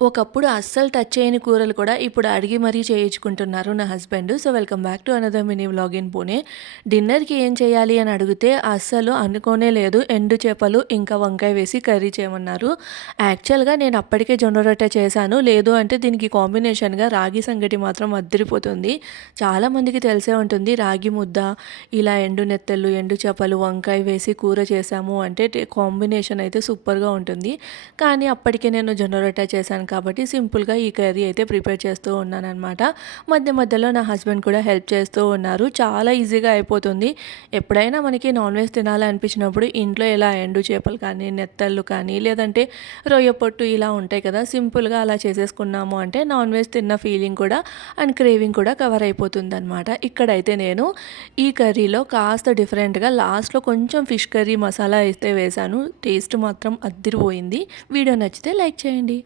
ఒకప్పుడు అస్సలు టచ్ చేయని కూరలు కూడా ఇప్పుడు అడిగి మరీ చేయించుకుంటున్నారు నా husband. So, welcome back to another mini vlog in Pune. డిన్నర్‌కి ఏం చేయాలి అని అడిగితే అస్సలు అనుకోనే లేదు. ఎండు చేపలు ఇంకా వంకాయ వేసి కర్రీ చేయమన్నారు. యాక్చువల్‌గా నేను అప్పటికే జొన్న రొట్టె చేశాను. లేదు అంటే దీనికి కాంబినేషన్‌గా రాగి సంగటి మాత్రం అద్దిరిపోతుంది. చాలామందికి తెలిసే ఉంటుంది. రాగి ముద్ద, ఇలా ఎండు నెత్తళ్ళు, ఎండు చేపలు, వంకాయ వేసి కూర చేశాము అంటే కాంబినేషన్ అయితే సూపర్‌గా ఉంటుంది. కానీ అప్పటికే నేను జొన్న రొట్టె చేశాను కాబట్టి సింపుల్‌గా ఈ కర్రీ అయితే ప్రిపేర్ చేస్తూ ఉన్నాననమాట. మధ్య మధ్యలో నా హస్బెండ్ కూడా హెల్ప్ చేస్తూ ఉన్నారు. చాలా ఈజీగా అయిపోతుంది. ఎప్పుడైనా మనకి నాన్ వెజ్ తినాలనిపించినప్పుడు ఇంట్లో ఇలా ఎండు చేపలు కానీ, నెత్తళ్ళు కానీ, లేదంటే రొయ్య పొట్టు ఇలా ఉంటాయి కదా! సింపుల్‌గా అలా చేసేసుకున్నాము అంటే నాన్ వెజ్ తిన్న ఫీలింగ్ కూడా అండ్ క్రేవింగ్ కూడా కవర్ అయిపోతుందనమాట. ఇక్కడైతే నేను ఈ కర్రీలో కాస్త డిఫరెంట్‌గా లాస్ట్‌లో కొంచెం ఫిష్ కర్రీ మసాలా అయితే వేశాను. టేస్ట్ మాత్రం అద్దిరిపోయింది. వీడియో నచ్చితే లైక్ చేయండి.